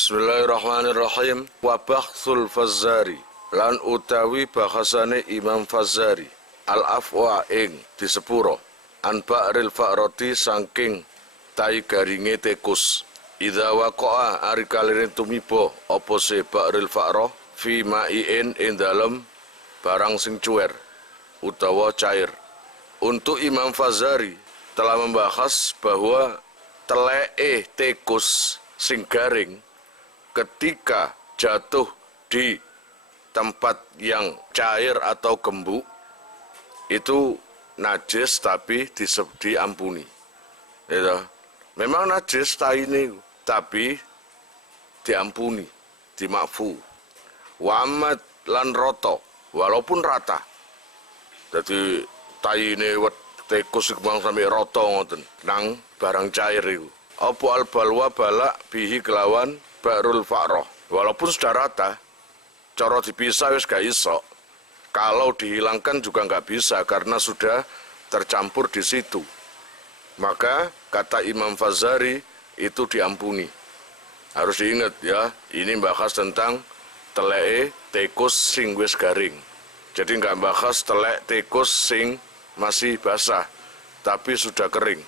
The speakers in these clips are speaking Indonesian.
Bismillahirrahmanirrahim. Wa bakhsul Fazzari lan utawi bahasane Imam Fazzari al-afwa ing disepuro an ba'ril fa'roti saking tai garinge tekus. Idza waqa'a ari kalire tumiba apa se ba'ril fa'roh fi ma'iin ing dalem barang sing cuer utawa cair. Untuk Imam Fazzari telah membahas bahwa teleke tekus sing garing ketika jatuh di tempat yang cair atau gembuk itu najis tapi diampuni. Gitu. Memang najis tai ini tapi diampuni, dimakfu. Wamat lan roto walaupun rata. Jadi tai ini tekus bang sampai roto ngoten nang barang cair itu. Apa al balwa balak bihi kelawan ba'rul fa'roh. Walaupun sudah rata, cara dipisah wis gak iso. Kalau dihilangkan juga nggak bisa karena sudah tercampur di situ. Maka kata Imam Fazzari itu diampuni. Harus diingat ya, ini bahas tentang teleke tekus sing wis garing. Jadi nggak bahas telek tekus sing masih basah, tapi sudah kering.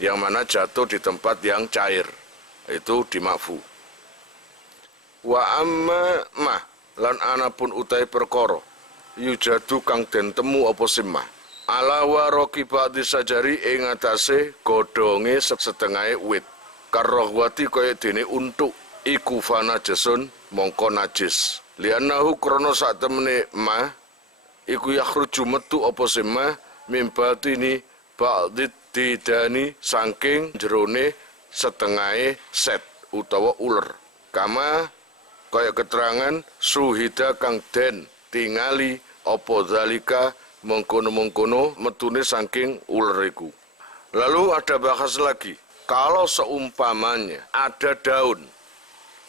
Yang mana jatuh di tempat yang cair, itu dimakfu. Wa amma mah lan anapun utai perkara yujadu kang den temu apa simah ala waroki ba'di sajari ing atase godhonge setengahe wit karrohwati kaya dene untuk iku fana jasun mongko najis lianahu krono sak temene mah iku yakhruju metu apa simah mimbatini ba'di didani saking jerone setengahe set utawa uler kama kaya keterangan suhida kang den tingali apa zalika mengkono-mengkono metune saking uler iku. Lalu ada bahas lagi, kalau seumpamanya ada daun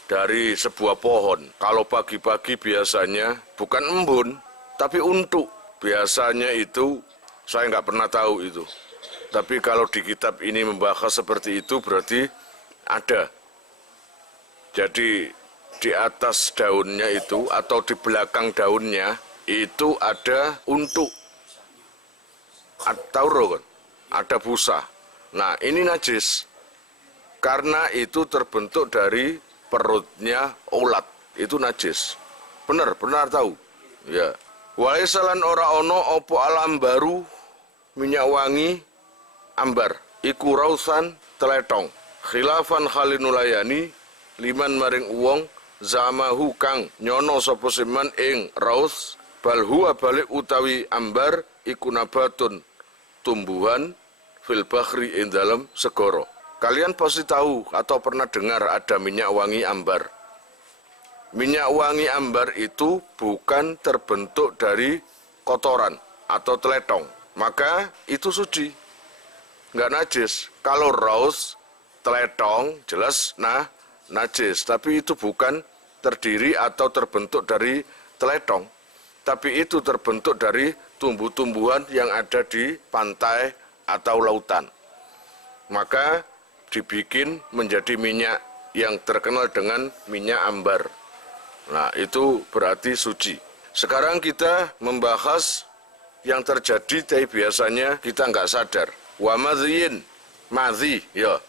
dari sebuah pohon, kalau pagi-pagi biasanya bukan embun, tapi untuk biasanya itu saya nggak pernah tahu itu. Tapi kalau di kitab ini membahas seperti itu berarti ada. Jadi di atas daunnya itu atau di belakang daunnya itu ada untuk tauro kan, ada busa. Nah ini najis karena itu terbentuk dari perutnya ulat, itu najis. Benar tahu ya. Waisalan ora ono opo alam baru minyak wangi ambar iku rausan teletong khilafan khalinulayani liman maring uwong zamahu kang nyono sapa siman ing raus bal huwa balik utawi ambar iku nabatun tumbuhan fil bakhri ing dalem segara. Kalian pasti tahu atau pernah dengar ada minyak wangi ambar. Minyak wangi ambar itu bukan terbentuk dari kotoran atau teletong, maka itu suci, nggak najis. Kalau raus teletong jelas najis, tapi itu bukan terdiri atau terbentuk dari teletong, tapi itu terbentuk dari tumbuh-tumbuhan yang ada di pantai atau lautan. Maka dibikin menjadi minyak yang terkenal dengan minyak ambar. Nah, itu berarti suci. Sekarang kita membahas yang terjadi tapi biasanya kita nggak sadar. Wa madhiyin, madhi, ya.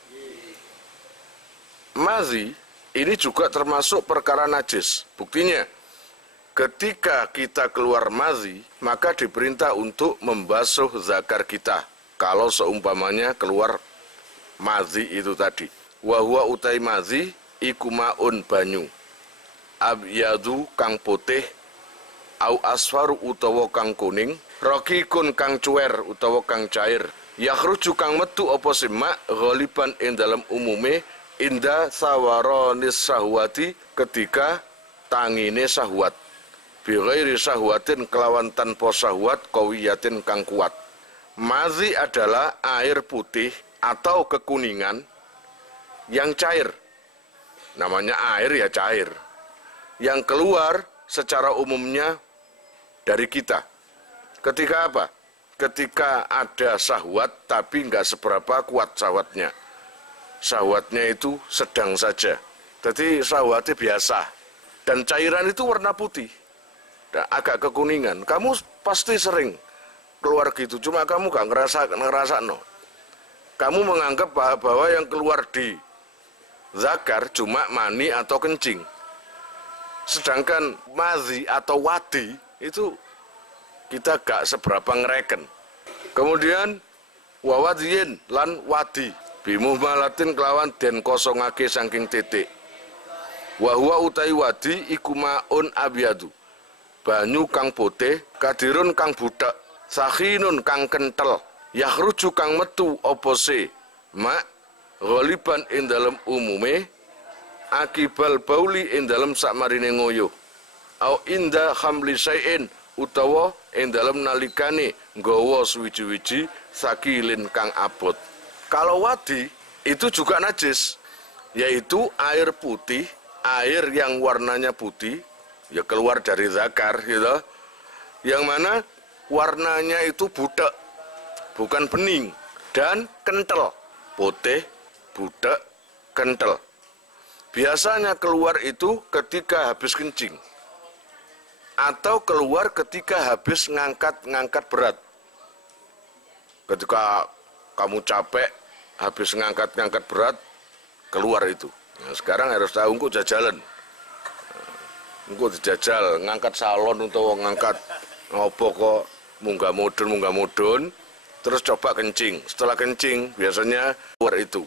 Madhi ini juga termasuk perkara najis. Buktinya, ketika kita keluar madhi, maka diperintah untuk membasuh zakar kita. Kalau seumpamanya keluar madhi itu tadi. Wahwa utai madhi, iku ma'un banyu. Abyadu kang putih, au asfaru utawa kang kuning, rokikun kang cuer utawa kang cair. Yakhruju kang metu apa simak, ghaliban ing dalam umume, inda sawaronis sahwati ketika tangine sahwat bighairi sahwatin kelawan tanpa sahwat qawiyatin kang kuat. Madhi adalah air putih atau kekuningan yang cair. Namanya air ya cair. Yang keluar secara umumnya dari kita. Ketika apa? Ketika ada sahwat tapi nggak seberapa kuat sahwatnya. Sahwatnya itu sedang saja. Jadi syahwatnya biasa. Dan cairan itu warna putih. Dan agak kekuningan. Kamu pasti sering keluar gitu. Cuma kamu gak ngerasa no. Kamu menganggap bahwa yang keluar di zakar cuma mani atau kencing. Sedangkan madhi atau wadi itu kita gak seberapa ngereken. Kemudian wawadiyin lan wadi bimuhmalatin kelawan den kosongake saking titik. Wahwa utai wadi iku maun abiyadu. Banyu kang putih, kadirun kang budak, sakhinun kang kentel, yakhruju kang metu opose mak ghaliban ing dalem umume akibal bauli ing dalem sakmarine ngoyo. Au inda khamli syai'in utawa ing dalem nalikane nggawa suwiji-wiji sakilin kang abot. Kalau wadi itu juga najis, yaitu air putih, air yang warnanya putih, ya keluar dari zakar gitu. Yang mana warnanya itu budak, bukan bening, dan kental. Putih, budak, kental. Biasanya keluar itu ketika habis kencing. Atau keluar ketika habis ngangkat berat. Ketika kamu capek, habis ngangkat berat, keluar itu. Nah, sekarang harus tahu engko jajalan. Engko dijajal ngangkat salon untuk ngangkat ngopo kok munggah mudun, terus coba kencing. Setelah kencing biasanya keluar itu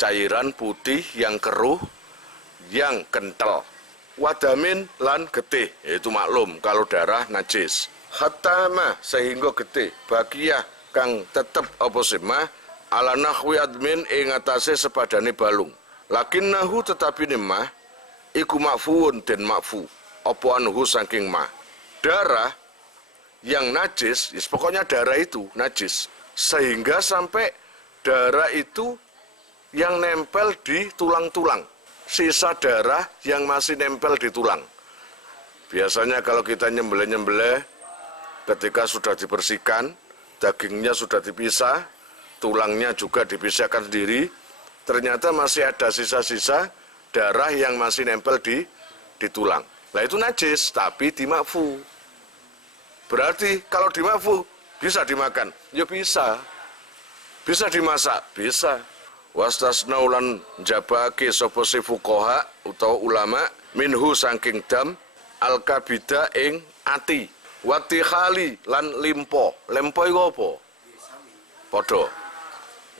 cairan putih yang keruh, yang kental. Wadamin lan getih, yaitu maklum kalau darah najis. Hatama sehingga getih, bakiyah kang tetep apa sema ala nahwi admin ing atase sepadane balung. Lakin nahu tetapi mah iku makfuun den makfu apa anhu saking mah. Darah yang najis, pokoknya darah itu najis. Sehingga sampai darah itu yang nempel di tulang-tulang. Sisa darah yang masih nempel di tulang. Biasanya kalau kita nyembelih-nyembelih, ketika sudah dibersihkan, dagingnya sudah dipisah, tulangnya juga dipisahkan sendiri, ternyata masih ada sisa-sisa darah yang masih nempel di tulang. Nah itu najis, tapi dimakfu. Berarti kalau dimakfu, bisa dimakan? Ya bisa. Bisa dimasak? Bisa. Wastasnau lan jabake sapa fuqaha utawa ulama minhu saking dam al-kabida ing ati wati khali lan limpo. Lempo iku apa? Padha.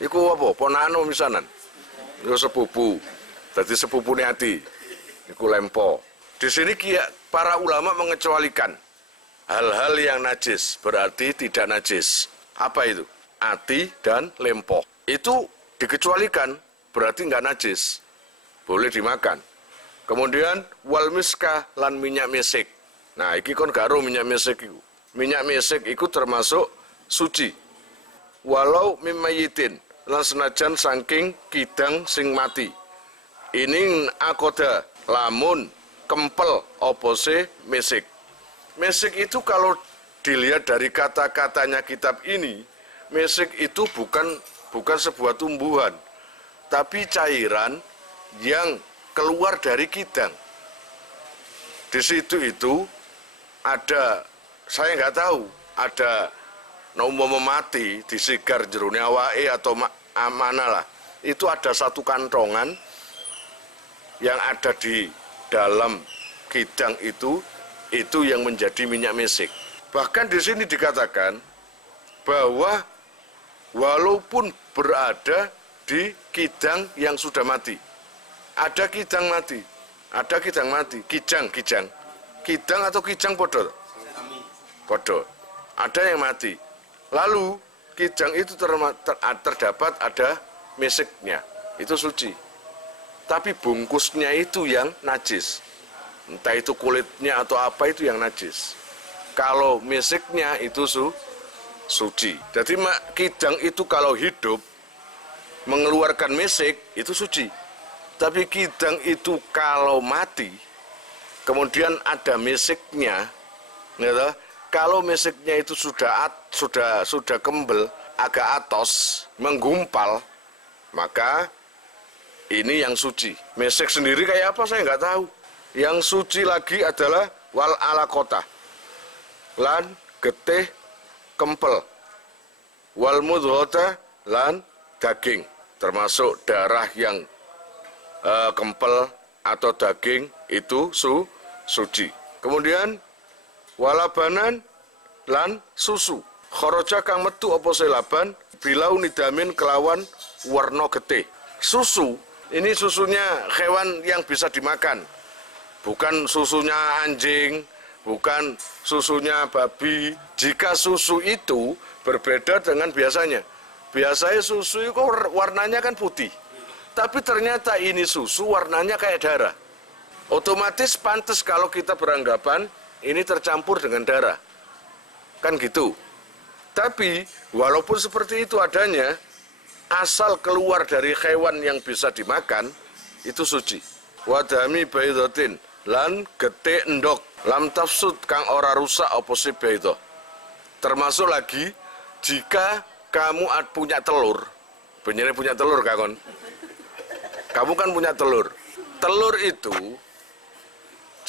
Iku apa? Ponakno misanan. Iku sepupu. Dadi sepupune ati. Iku lempo. Di sini para ulama mengecualikan hal-hal yang najis, berarti tidak najis. Apa itu? Ati dan lempo. Itu dikecualikan, berarti nggak najis, boleh dimakan. Kemudian wal miska lan minyak mesik. Nah, iki kon garo minyak mesik iku. Minyak mesik iku termasuk suci. Walau mimayitin lan senajan saking kidang sing mati. Ini akoda lamun kempel opose mesik. Mesik itu kalau dilihat dari kata-katanya kitab ini, mesik itu bukan sebuah tumbuhan, tapi cairan yang keluar dari kidang. Di situ itu ada, saya nggak tahu, ada umpama mati disigar jerone awake atau mana lah. Itu ada satu kantongan yang ada di dalam kidang itu yang menjadi minyak mesik. Bahkan di sini dikatakan bahwa walaupun berada di kidang yang sudah mati. Ada kidang mati. Ada kidang mati. Kijang. Kidang atau kijang podo? Podo. Ada yang mati. Lalu kijang itu terdapat ada mesiknya. Itu suci. Tapi bungkusnya itu yang najis. Entah itu kulitnya atau apa itu yang najis. Kalau mesiknya itu suci. Jadi kidang itu kalau hidup mengeluarkan mesik itu suci. Tapi kidang itu kalau mati kemudian ada mesiknya, gitu, kalau mesiknya itu sudah kembel, agak atos, menggumpal, maka Ini yang suci. Mesek sendiri kayak apa saya nggak tahu. Yang suci lagi adalah wal alaqota, lan getih kempel, wal mudghata, lan daging, termasuk darah yang kempel atau daging itu suci. Kemudian walabanan lan susu. Kharaja kang metu apa laban bilau nidamin kelawan warna getih. Susu ini susunya hewan yang bisa dimakan. Bukan susunya anjing, bukan susunya babi. Jika susu itu berbeda dengan biasanya. Biasanya susu itu warnanya kan putih. Tapi ternyata ini susu warnanya kayak darah. Otomatis pantas kalau kita beranggapan ini tercampur dengan darah. Kan gitu. Tapi walaupun seperti itu adanya, asal keluar dari hewan yang bisa dimakan, itu suci. Wadami baidotin, lan getih endok, lam tafsud kang ora rusak apa si baido. Termasuk lagi, jika kamu punya telur, benernya punya telur kakon. Kamu kan punya telur. Telur itu,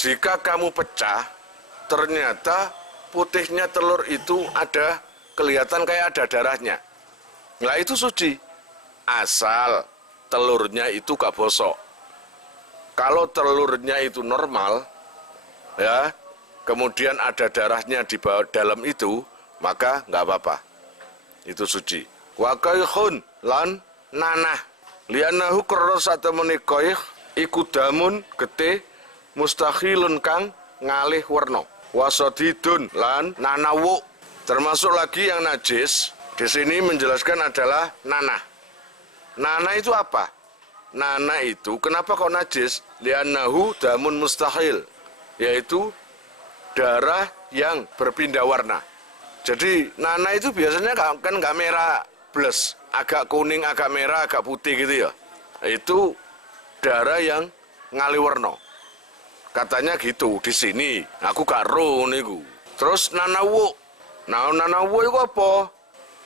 jika kamu pecah, ternyata putihnya telur itu ada kelihatan kayak ada darahnya. Nah itu suci. Asal telurnya itu gak bosok. Kalau telurnya itu normal, ya, kemudian ada darahnya di bawah dalam itu, maka nggak apa-apa. Itu suci. Wa qaihun lan nanah. Li'annahu karena satemene qaih iku damun getih mustakhilun kang ngalih werna. Wasadidun lan nanawu. Termasuk lagi yang najis, di sini menjelaskan adalah nanah. Nanah itu apa? Nanah itu kenapa kok najis? Li'annahu damun mustahil, yaitu darah yang berpindah warna. Jadi nanah itu biasanya kan nggak merah bles, agak kuning, agak merah, agak putih gitu ya. Itu darah yang ngali warna. Katanya gitu di sini. Aku gak ro niku. Terus nanawu. Nah nanawu itu apa?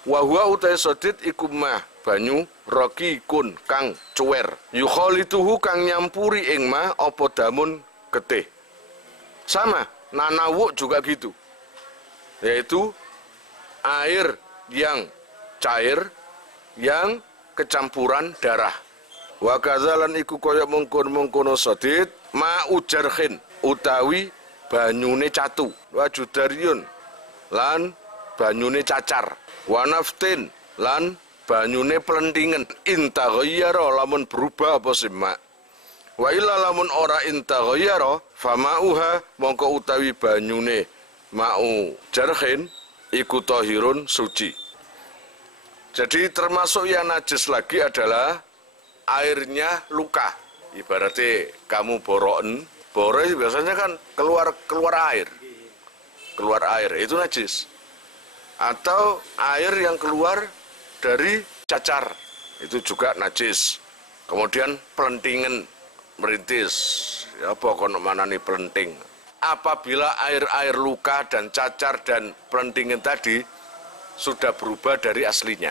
Wahwa utai sodit iku mah banyu roki kun kang cuwer. Yukholituhu kang nyampuri ing mah apa damun getih. Sama, nanawu juga gitu. Yaitu air yang cair yang kecampuran darah. Wa kadzalan iku kaya mungkon-mungkono sodit ma ujarhin utawi banyune catu. Wa judaryun lan banyune cacar. Wa naftin lan banyune plentingan. Intaghayyara lamun berubah apa sima. Wa illa lamun ora intaghayyara famauha mongko utawi banyune mau jarhin iku tahirun suci. Jadi termasuk yang najis lagi adalah airnya luka. Ibaratnya kamu boroken, boro biasanya kan keluar air. Keluar air itu najis. Atau air yang keluar dari cacar itu juga najis. Kemudian pelentingan merintis. Ya pokoknya mana nih pelenting. Apabila air luka dan cacar dan pelentingan tadi sudah berubah dari aslinya.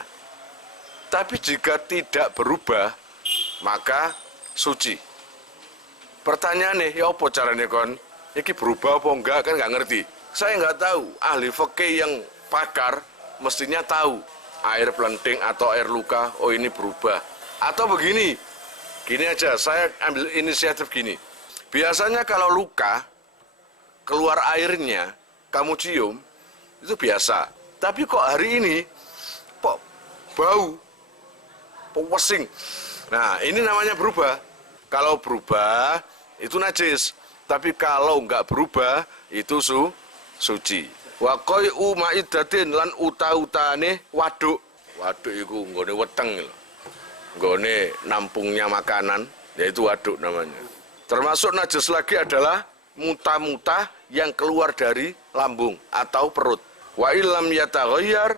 Tapi jika tidak berubah, maka suci. Pertanyaannya, ya apa caranya kon? Ini berubah apa enggak kan nggak ngerti. Saya nggak tahu. Ahli fikih yang pakar mestinya tahu air pelenting atau air luka. Oh ini berubah. Atau begini, gini aja. Saya ambil inisiatif gini. Biasanya kalau luka keluar airnya, kamu cium itu biasa. Tapi kok hari ini kok bau, pesing. Nah ini namanya berubah. Kalau berubah itu najis. Tapi kalau nggak berubah itu suci. Wa qai'u ma'idatin lan uta-utane waduk. Waduk itu nggone weteng. Nggone nampungnya makanan, yaitu waduk namanya. Termasuk najis lagi adalah muta-muta yang keluar dari lambung atau perut. Wa illam yataghayyar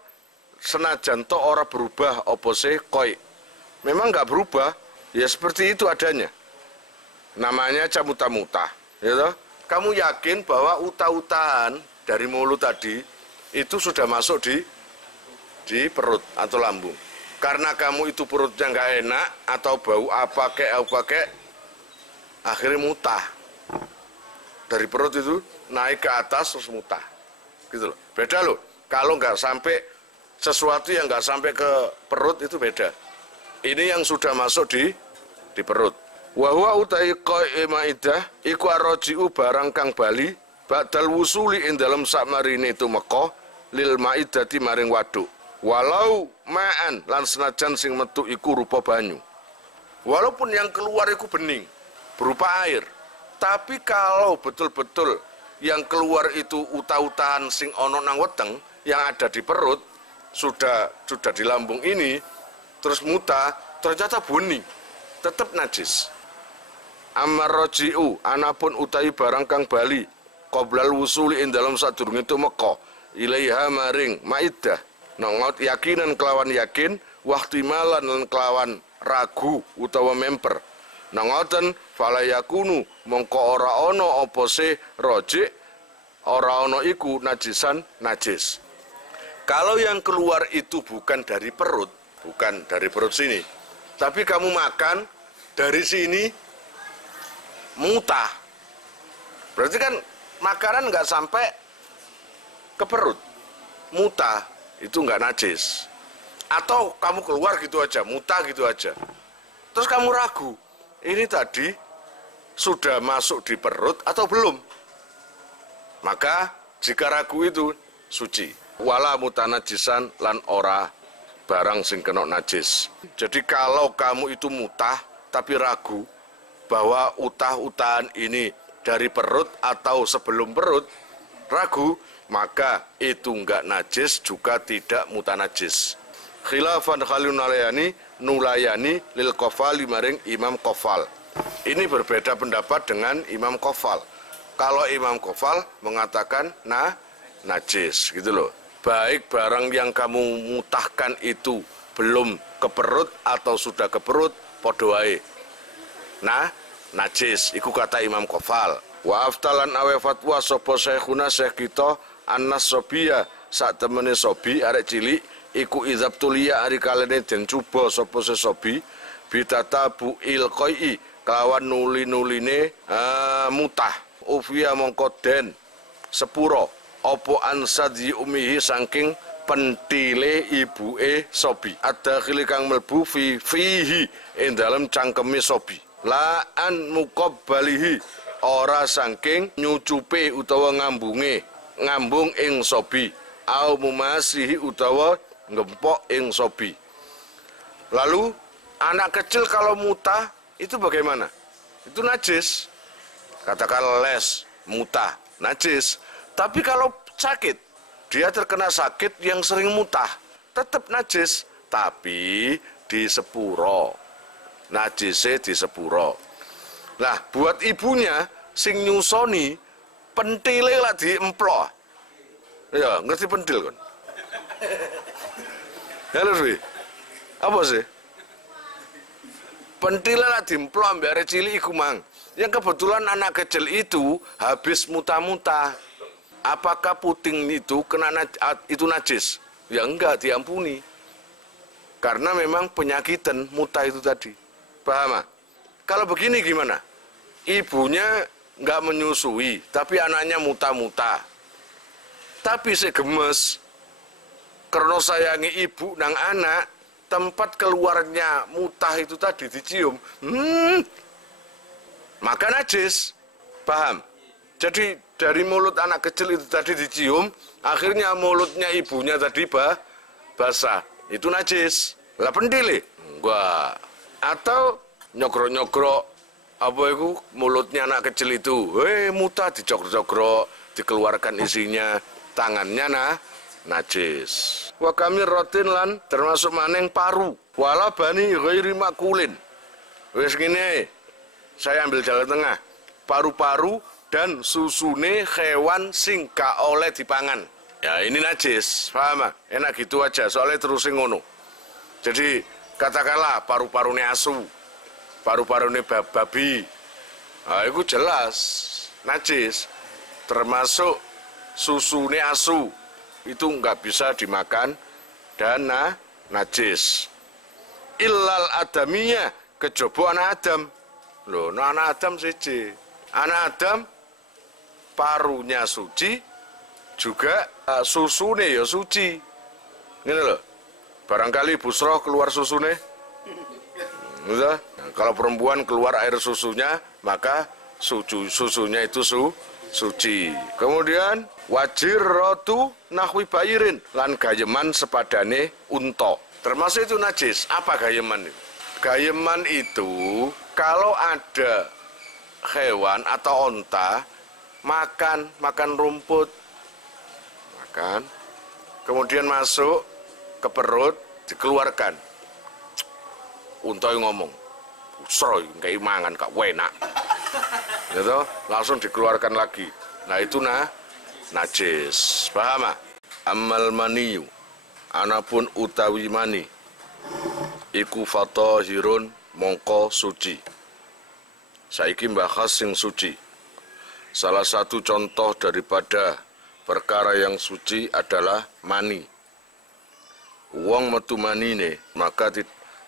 senajan to ora berubah apa se qai'. Memang nggak berubah, ya seperti itu adanya. Namanya camuta-muta, ya toh? Kamu yakin bahwa uta-utahan dari mulut tadi itu sudah masuk di perut atau lambung. karena kamu itu perutnya nggak enak atau bau apa kek, akhirnya mutah. Dari perut itu naik ke atas terus mutah. Gitu loh. Beda loh. Kalau nggak sampai sesuatu yang nggak sampai ke perut itu beda. Ini yang sudah masuk di perut. Wahwa utai qai maidah iku arrojiu barang kang bali ba'dal wusuli ing dalam sakmarine itu Mekah lil maidati maring waduk. Walau ma'an lan senajan sing metu iku rupa banyu. Walaupun yang keluar iku bening berupa air, tapi kalau betul-betul yang keluar itu uta-utaan sing ono nang weteng yang ada di perut sudah di lambung ini terus muta, ternyata bening, tetap najis. Amar roji'u anapun utai barang kang bali qoblal wusuli ing dalam sadurunge itu Mekah ilaiha maring maidah nongot yakinan kelawan yakin waktu malan lan kelawan ragu utawa memper nongoten fala yakunu mongko ora ono apa se roji ora ono iku najisan najis. Kalau yang keluar itu bukan dari perut sini, tapi kamu makan dari sini mutah, berarti kan makanan nggak sampai ke perut, mutah itu nggak najis. Atau kamu keluar gitu aja, mutah gitu aja, terus kamu ragu ini tadi sudah masuk di perut atau belum, maka jika ragu itu suci. Wala mutanajisan lan ora barang sing kena najis. Jadi kalau kamu itu mutah tapi ragu bahwa utah-utahan ini dari perut atau sebelum perut, ragu, maka itu enggak najis juga tidak mutanajis. Khilafan khalun nulayani lil qafali maring Imam Qafal. Ini berbeda pendapat dengan Imam Qafal. Kalau Imam Qafal mengatakan najis gitu loh. Baik barang yang kamu mutahkan itu belum ke perut atau sudah ke perut, podo wae. Najis, iku kata Imam Qafal. Wa aftalan awe fatwa sapa syekhuna syekh kita Anas Sobiya sak temene sobi arek cilik iku izabtulia ari kalene den cuba sapa sesobi bitatabu ilqai kelawan nuli-nuline mutah ufia mongko den sepuro opo ansadi umihi saking pentile ibuke sobi ada kang melbu fihi ing dalam cangkeme sobi laan muqabbalihi ora saking nyucupe utawa ngambung ing sobi au mumasihi utawa ngempok ing sobi. Lalu anak kecil kalau mutah itu bagaimana? Itu najis. Katakan les mutah najis. Tapi kalau sakit, dia terkena sakit yang sering mutah, tetap najis, tapi di sepuro. Najisnya di sepuro. Nah, buat ibunya sing nyusoni pentile lah diemplok. Ya, ngerti pentil kan? Halo Rui, apa sih? Pentile lah diemplok ambek cilik iku mang. Yang kebetulan anak kecil itu habis muta-muta. Apakah puting itu itu najis? Ya enggak, diampuni. Karena memang penyakitan muta itu tadi. Paham? Kalau begini gimana? Ibunya enggak menyusui, tapi anaknya muta-muta. Tapi segemes, karena sayangi ibu nang anak, tempat keluarnya mutah itu tadi dicium, maka najis. Paham? Jadi dari mulut anak kecil itu tadi dicium, akhirnya mulutnya ibunya tadi basah, itu najis. Lah pendile? Enggak. Atau nyogrok-nyogrok apa itu mulutnya anak kecil itu, mutah dicogrok-cogrok, dikeluarkan isinya, tangannya najis. Wa kami rotin lan termasuk maneng paru. Wala bani ghairi makulin. Wis ngene, saya ambil jalan tengah. Paru-paru dan susune hewan sing gak oleh dipangan. Ya ini najis, paham? Enak gitu aja, soalnya terusin ngono. Jadi katakanlah paru-parune asu, paru-parune babi, nah, itu jelas najis. Termasuk susune asu, itu nggak bisa dimakan dan najis. illal adamiyah kejaba anak Adam. Loh, anak Adam siji. Anak Adam parunya suci, juga susune ya suci. Ngene lho. Barangkali Busroh keluar susune. Nah, kalau perempuan keluar air susunya, maka susunya itu suci. Kemudian wajir rotu nahwi bayirin lan gayeman sepadane unta. Termasuk itu najis. Apa gayeman itu? Gayeman itu kalau ada hewan atau onta makan rumput, kemudian masuk ke perut, dikeluarkan. Unta yang ngomong, "Usroy, kayak mangan, kak enak." Gitu, langsung dikeluarkan lagi. Nah itu najis. Paham? Amal maniyu, anapun utawi mani, iku fatahirun mongko suci. Saiki bahas sing suci. Salah satu contoh daripada perkara yang suci adalah mani. Wong metu manine, maka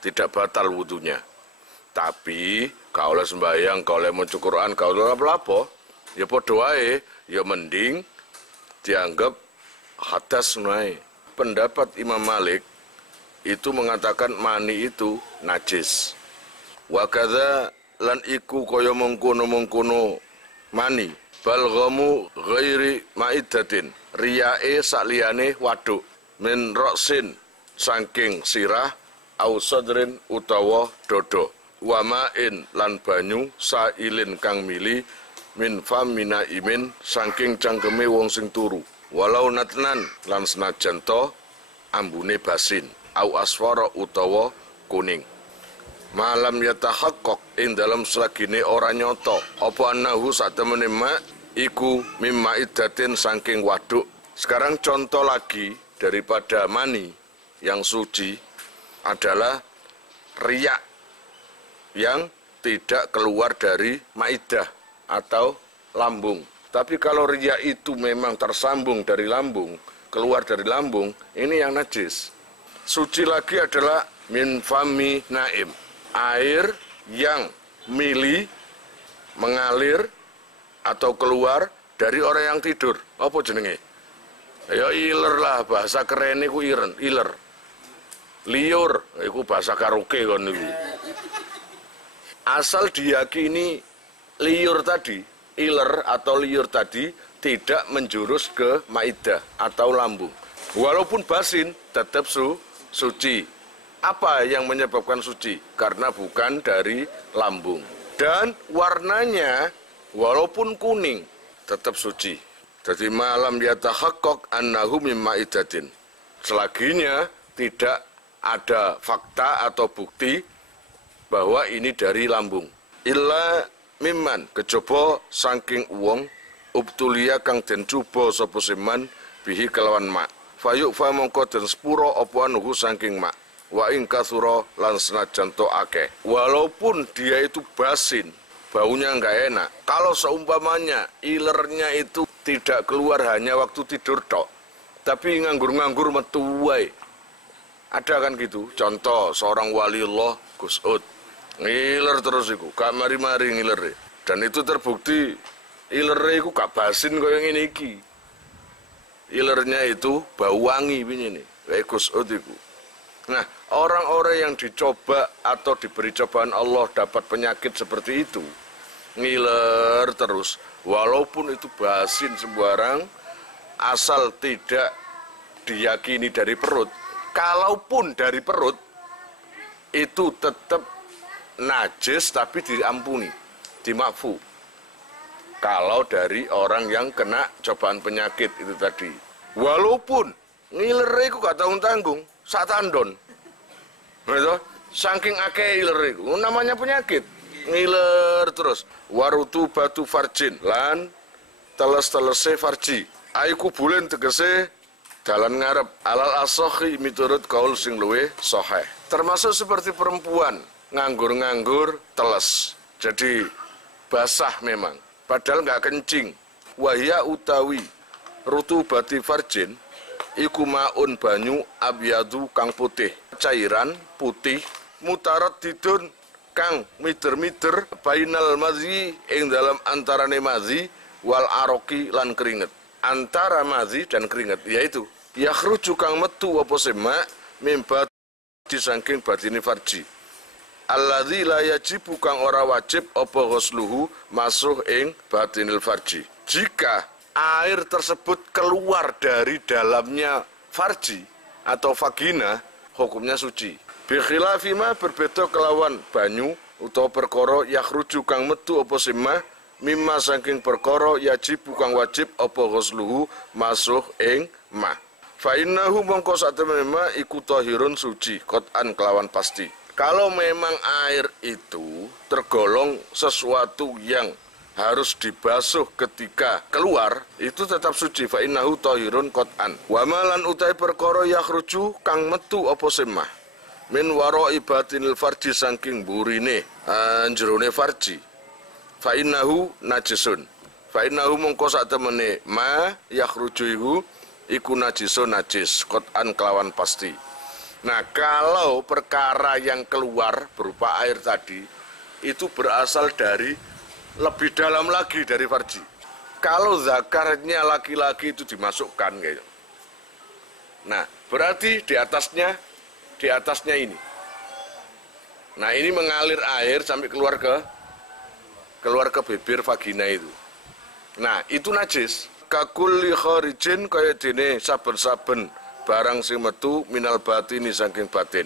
tidak batal wudunya. Tapi kau oleh sembahyang, kau oleh maca Quran, kau oleh apa-apa, ya padha wae, ya mending dianggap hadas wae. Pendapat Imam Malik itu mengatakan mani itu najis. Wa kadza lan iku kaya mengkono-mengkono mani balghamu ghairi maidatin, riyae sakliyane waduk, min roksin saking sirah, au sadrin utawa dodo, wamain lan banyu sailin kang mili, min famina imin saking cangkeme wong sing turu, walau natnan lan senajan to ambune basin, au asfara utawa kuning. Malam yatahaqqaq ing dalam selagine ora nyoto apa annahu satemene ma iku mimma iddatin saking waduk. Sekarang contoh lagi daripada mani yang suci adalah riyak yang tidak keluar dari maidah atau lambung. Tapi kalau riyak itu memang tersambung dari lambung, keluar dari lambung, ini yang najis. Suci lagi adalah min fami naim, air yang mili, mengalir atau keluar dari orang yang tidur. Apa jenenge? Ya iler lah, bahasa keren iku iler. Liur, iku bahasa karaoke kon niku. Asal diyakini liur tadi, iler atau liur tadi tidak menjurus ke maidah atau lambung. Walaupun basin tetap suci. Apa yang menyebabkan suci? Karena bukan dari lambung. Dan warnanya walaupun kuning tetap suci. Jadi malam yatahaqqaq annahu mim maidatin. Selaginya tidak ada fakta atau bukti bahwa ini dari lambung. Illa mimman kejaba saking wong ubtulia kang den cuba sapa seman bihi kelawan mak. Fayuk fa mongko den sepuro apa anuhu saking mak. Wa ing kasura lan senajan to akeh. Walaupun dia itu basin, baunya enggak enak. Kalau seumpamanya ilernya itu tidak keluar hanya waktu tidur tok, tapi nganggur-nganggur metu wae. Ada kan gitu, contoh seorang waliullah Gus Ud, ngiler terus iku, gak mari-mari ngiler. Dan itu terbukti iler iku gak basin kaya ngene iki. Ilernya itu bau wangi ini, kayak Gus Ud iku. Nah, orang-orang yang dicoba atau diberi cobaan Allah dapat penyakit seperti itu, ngiler terus, walaupun itu basin sembarang, asal tidak diyakini dari perut. Kalaupun dari perut, itu tetap najis tapi diampuni, dimafu. Kalau dari orang yang kena cobaan penyakit itu tadi. Walaupun ngiler itu gak tanggung-tanggung, sak tandon. Gitu? Saking akeh ngiler itu, namanya penyakit. Ngiler terus. Warutu batu farjin, lan teles-telese farji. Aiku bulen tegese dalan ngarep alal asohi miturut kaul sing luwe soheh. Termasuk seperti perempuan nganggur-nganggur teles, jadi basah memang padahal nggak kencing. Wahya utawi rutubati farjin iku maun banyu abyadu kang putih, cairan putih mutaraddidun kang mider-mider bainal madzi ing dalam antarane madzi wal aroki lan keringet. Antara madzi dan keringet yaitu yakhruju kang metu apa sema mimba disangking batini farji. Alladzi la yajibu kang ora wajib apa ghusluhu masuh ing batinil farji. Jika air tersebut keluar dari dalamnya farji atau vagina, hukumnya suci. Bikhilafi ma berbeda kelawan banyu utawa perkara yakhruju kang metu apa sema mimma saking perkara yajibu kang wajib apa ghusluhu masuh ing ma. Fa innahu mongko satemene ma iku tahirun suci qat'an kelawan pasti. Kalau memang air itu tergolong sesuatu yang harus dibasuh ketika keluar, itu tetap suci. Fa innahu tahirun qat'an. Wa malan utai perkara yakhruju kang metu apa semah min wara'i batinil farji saking burine jerone farji. Fa innahu najisun. Fa innahu mongko satemene ma yakhruju iku najisun najis qat'an kelawan pasti. Nah, kalau perkara yang keluar berupa air tadi itu berasal dari lebih dalam lagi dari farji. Kalau zakarnya laki-laki itu dimasukkan gitu. Nah, berarti di atasnya ini. Nah, ini mengalir air sampai keluar ke bibir vagina itu. Nah, itu najis. Kakulli kharijin kaya dene saben-saben barang sing metu minal batini saking batin.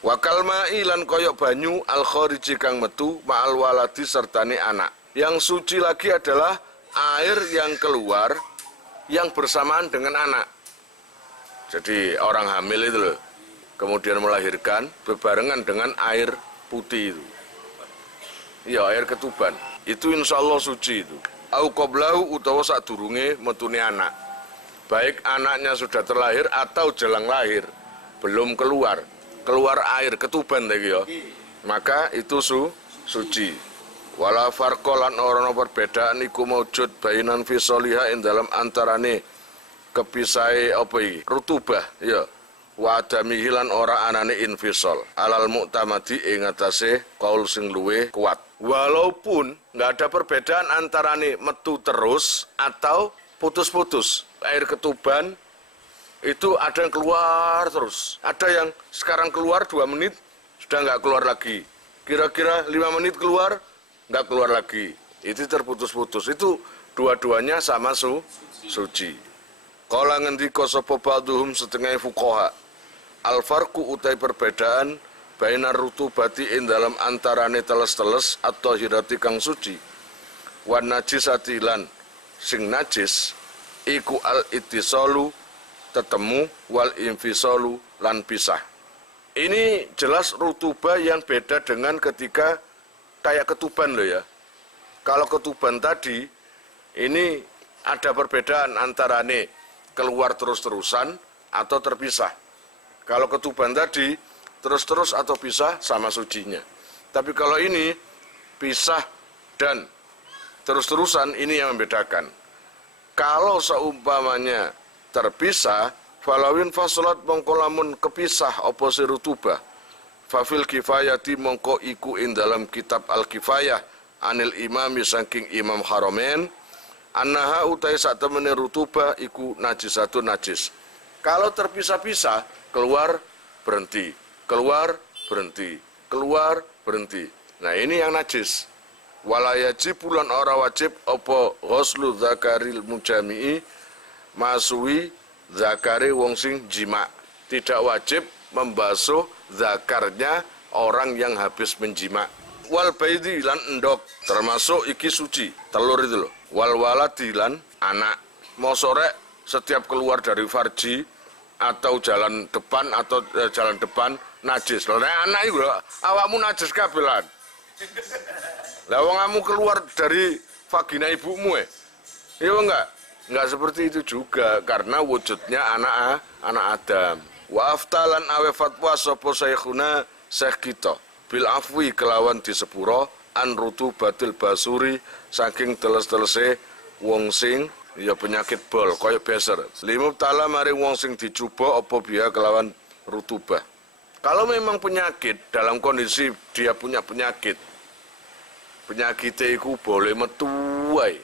Wakal ma'i lan koyok banyu al khariji kang metu ma'al waladi sertane anak. Yang suci lagi adalah air yang keluar yang bersamaan dengan anak. Jadi orang hamil itu loh, kemudian melahirkan bebarengan dengan air putih itu. Iya, air ketuban. Itu insya Allah suci itu. Au qoblahu utawa sadurunge metune anak. Baik anaknya sudah terlahir atau jelang lahir, belum keluar air ketuban tadi ya, maka itu suci. Wala farqolan orang perbedaan iku maujud bainan fisoliha ing dalam antarane kepisai apa iki rutubah ya wa adamihi lan ora anane infisol alal mu'tamadi ing atase kaul sing luwih kuat. Walaupun nggak ada perbedaan antarane metu terus atau putus-putus. Air ketuban itu ada yang keluar terus, ada yang sekarang keluar 2 menit sudah nggak keluar lagi, kira-kira 5 menit keluar nggak keluar lagi, itu terputus-putus. Itu dua-duanya sama suci. Kala ngendika sapa ba'dhum setengah fuqaha al farqu utai perbedaan bainar rutubati ing dalam antarane teles-teles atau hirati kang suci wan najisati lan sing najis iku al ittisalu tetemu wal infisalu lan pisah. Ini jelas rutubah yang beda dengan ketika kayak ketuban loh ya. Kalau ketuban tadi ini ada perbedaan antara nih keluar terus-terusan atau terpisah. Kalau ketuban tadi terus-terus atau pisah sama sucinya. Tapi kalau ini pisah dan terus-terusan ini yang membedakan. Kalau seumpamanya terpisah, falawin fasolat mongko lamun kepisah apa rutubah. Fafil kifayati mongko iku ing dalam kitab al-kifayah anil imami saking imam Haramain annaha utai sak temene rutubah iku najisatun najis. Kalau terpisah-pisah, keluar berhenti, keluar berhenti, keluar berhenti. Nah, ini yang najis. Wala yajib lan ora wajib apa ghuslu dzakaril mujami'i masui zakare wong sing jima. Tidak wajib membasuh zakarnya orang yang habis menjima. Wal baidi lan endok termasuk iki suci, telur itu loh. Wal waladi lan anak. Mau sore setiap keluar dari farji atau jalan depan najis. Loh, nek anak iku awakmu najis kabelan. Lah wong kamu keluar dari vagina ibumu iya enggak seperti itu juga karena wujudnya anak Adam. Wa aftalan awe fatwa sapa syekhuna syekh kita bil afwi kelawan disepuro an rutubatil basuri saking teles-telese wong sing ya penyakit bol kaya beser. Limub tala maring wong sing dicoba apa biya kelawan rutubah Kalau memang penyakit, dalam kondisi dia punya penyakit, penyakitnya itu boleh metu wae.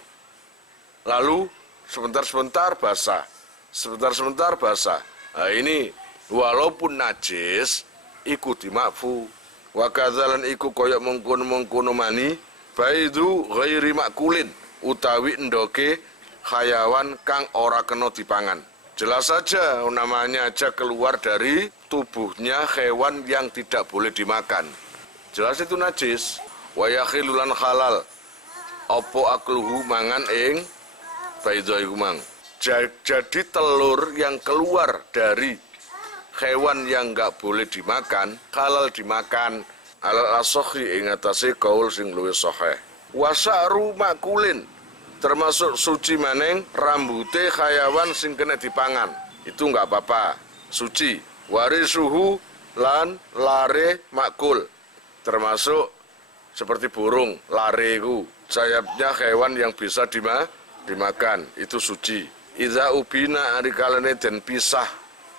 Lalu sebentar-sebentar basah, sebentar-sebentar basah. Nah ini walaupun najis, iku dimakfu. Wa kadzalan iku koyok mengkono-mengkono mani, baidu ghairi makulin, utawi endoke hayawan kang ora kena dipangan. Jelas saja namanya aja keluar dari tubuhnya hewan yang tidak boleh dimakan. Jelas itu najis. Wa yakhilulan halal opo akluhu mangan ing baidu iku mang. Jadi telur yang keluar dari hewan yang enggak boleh dimakan halal dimakan. Alal asokhi ing atase kaul sing luwih sahih. Wasaru makulin termasuk suci maneng rambute hayawan sing kena dipangan. Itu enggak apa-apa, suci. Warisuhu lan lare makul termasuk seperti burung, lare itu sayapnya hewan yang bisa dimakan, itu suci. Idza ubina arikalane den pisah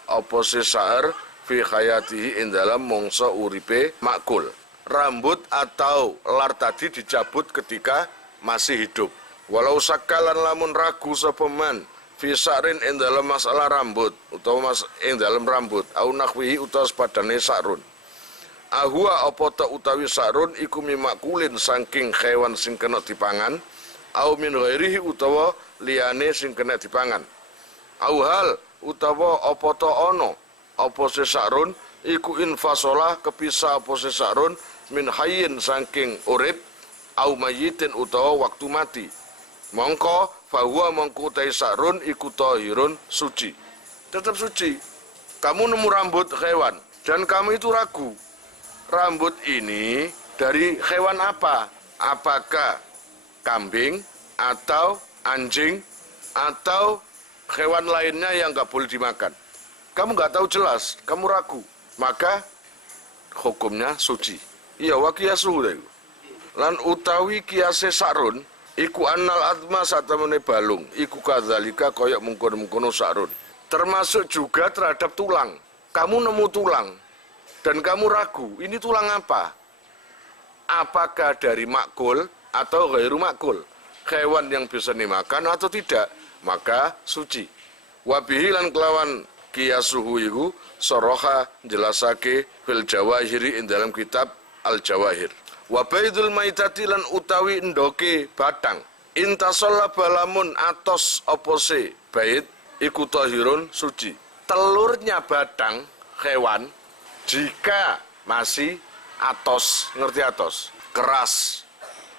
apa sesar fi hayatihi ing dalam mongso uripe makul. Rambut atau lar tadi dicabut ketika masih hidup. Walau sakalan lamun ragu sapa man fi sa'rin ing dalam masalah rambut utawa ing dalam rambut au nakhwihi utawa sepadane sa'run. Ahwa apa ta utawi sa'run iku mimakulin saking hewan sing kena dipangan au min ghairihi utawa liyane sing kena dipangan. Au hal utawa apa ta ana apa sa'run iku infasolah kepisah apa sa'run min hayyin saking urip au mayyitin utawa waktu mati. Mongko fahuwa mongko utai sa'run iku tahirun suci. Tetap suci. Kamu nemu rambut hewan dan kamu itu ragu. Rambut ini dari hewan apa? Apakah kambing atau anjing atau hewan lainnya yang nggak boleh dimakan? Kamu nggak tahu jelas, kamu ragu. Maka hukumnya suci. Iya wa qiyasuhu lan utawi kiase sa'run iku annal adma satamene balung iku kadzalika koyok mengkono-mengkono sa'run. Termasuk juga terhadap tulang. Kamu nemu tulang dan kamu ragu, ini tulang apa? Apakah dari makul atau ghairu makul? Hewan yang bisa dimakan atau tidak? Maka suci. Wabihi lan kelawan qiyasuhu iku soroha jelasake fil jawahiri ing dalam kitab Al Jawahir. Wa baidul maitati lan utawi endoke batang. Intasalla balamun atos opose bait iku tahirun suci. Telurnya batang hewan jika masih atos, ngerti atos? Keras.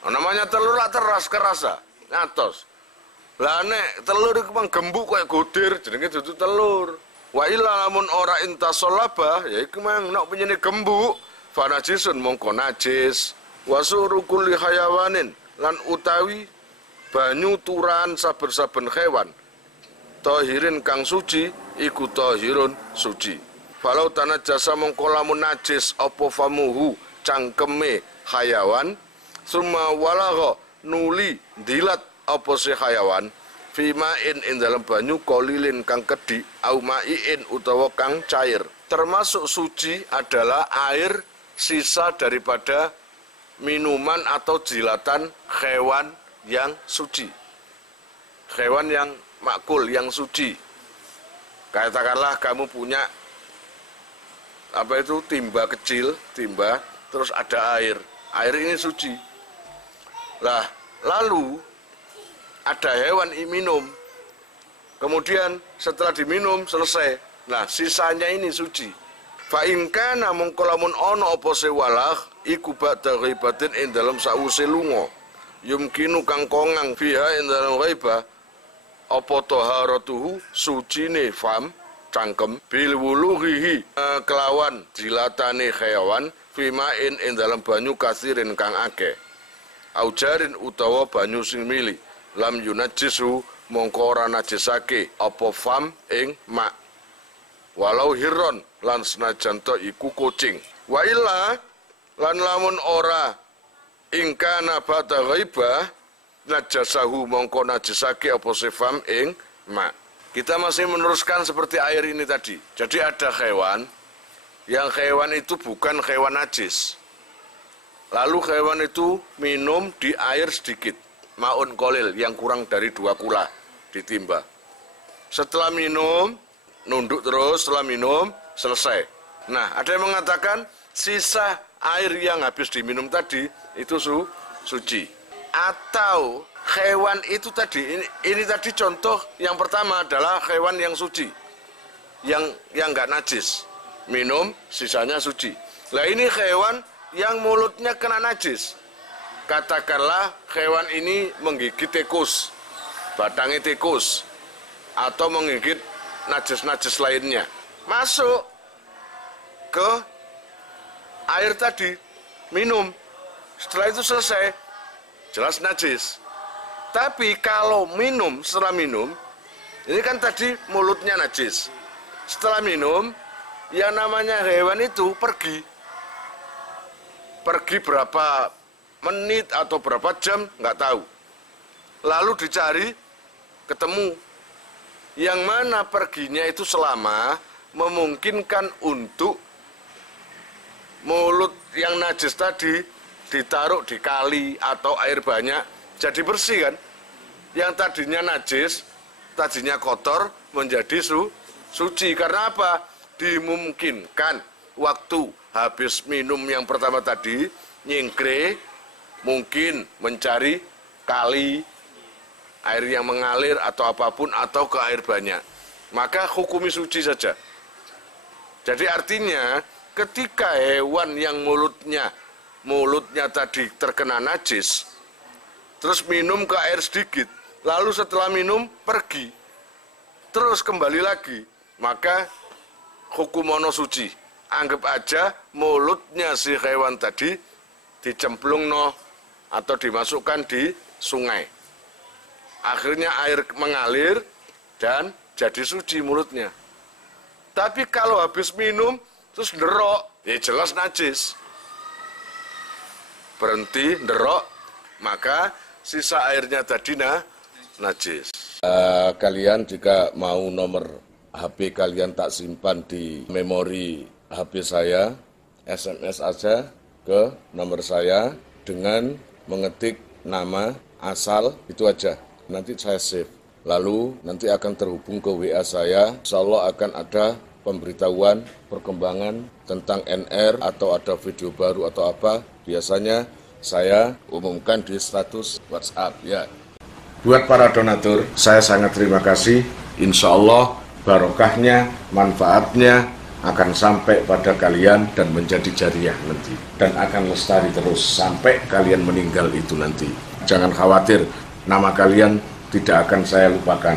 Namanya telur lah keras ah, atos. Lah nek telur iku gembuk kayak godir jenenge dudu telur. Wa illa lamun ora intasallaba ya iku mang nek penyene gembuk fanajisun mongko najis. Wasuru kulli hayawanin lan utawi banyu turan saben-saben hewan tahirin kang suci iku tahirun suci. Falau tanah jasa mongko lamun najis apa famuhu cangkeme hayawan summa walagha nuli dilat apa si hayawan fimain in dalam banyu kolilin kang kedi au maiin utawa kang cair. Termasuk suci adalah air sisa daripada minuman atau jilatan hewan yang suci, hewan yang makul, yang suci. Katakanlah kamu punya apa itu timba kecil, timba, terus ada air ini suci. Lah, lalu ada hewan minum, kemudian setelah diminum selesai, nah sisanya ini suci. Fa in kana mongko lamun ana apa sewalah iku ba'da ghaibatin ing dalam sause lunga yumkinu kang kongang fiha ing dalam ghaibah apa taharatuhu sucine fam cangkem bil wulughihi kelawan jilatane hewan fimain ing dalam banyu kasirin kang akeh aujarin utawa banyu sing mili lam yunajisu mongko ora najisake apa fam ing mak walau hiron lan senajan to iku kucing. Wa illa lan lamun ora ingkana ba'da ghaibah najasahu mongko najisake apa sifam ing mak. Kita masih meneruskan seperti air ini tadi. Jadi ada hewan yang hewan itu bukan hewan najis. Lalu hewan itu minum di air sedikit, maun kolil yang kurang dari 2 kula ditimba. Setelah minum, nunduk terus, setelah minum, selesai. Nah, ada yang mengatakan sisa air yang habis diminum tadi itu suci. Atau hewan itu tadi, ini tadi contoh yang pertama adalah hewan yang suci, yang nggak najis. Minum, sisanya suci. Lah ini hewan yang mulutnya kena najis. Katakanlah hewan ini menggigit tikus, batangnya tikus, atau menggigit najis-najis lainnya. Masuk ke air tadi, minum. Setelah itu selesai, jelas najis. Tapi kalau minum, setelah minum, ini kan tadi mulutnya najis. Setelah minum, yang namanya hewan itu pergi berapa menit atau berapa jam, nggak tahu. Lalu dicari, ketemu. Yang mana perginya itu selama memungkinkan untuk mulut yang najis tadi ditaruh di kali atau air banyak, jadi bersih kan. Yang tadinya najis, tadinya kotor, menjadi suci. Karena apa? Dimungkinkan waktu habis minum yang pertama tadi, nyingkre, mungkin mencari kali, air yang mengalir atau apapun, atau ke air banyak. Maka hukumi suci saja. Jadi artinya ketika hewan yang mulutnya tadi terkena najis, terus minum ke air sedikit, lalu setelah minum pergi, terus kembali lagi, maka hukumono suci. Anggap aja mulutnya si hewan tadi dicemplung atau dimasukkan di sungai. Akhirnya air mengalir dan jadi suci mulutnya. Tapi kalau habis minum terus nderok, ya jelas najis. Berhenti nderok, maka sisa airnya tadi najis. Kalian jika mau nomor HP kalian tak simpan di memori HP saya, SMS aja ke nomor saya dengan mengetik nama asal, itu aja. Nanti saya save. Lalu nanti akan terhubung ke WA saya. Insya Allah akan ada pemberitahuan perkembangan tentang NR atau ada video baru atau apa. Biasanya saya umumkan di status WhatsApp ya. Buat para donatur, saya sangat terima kasih. Insya Allah barokahnya, manfaatnya akan sampai pada kalian dan menjadi jariah nanti. Dan akan lestari terus sampai kalian meninggal itu nanti. Jangan khawatir, nama kalian tidak akan saya lupakan.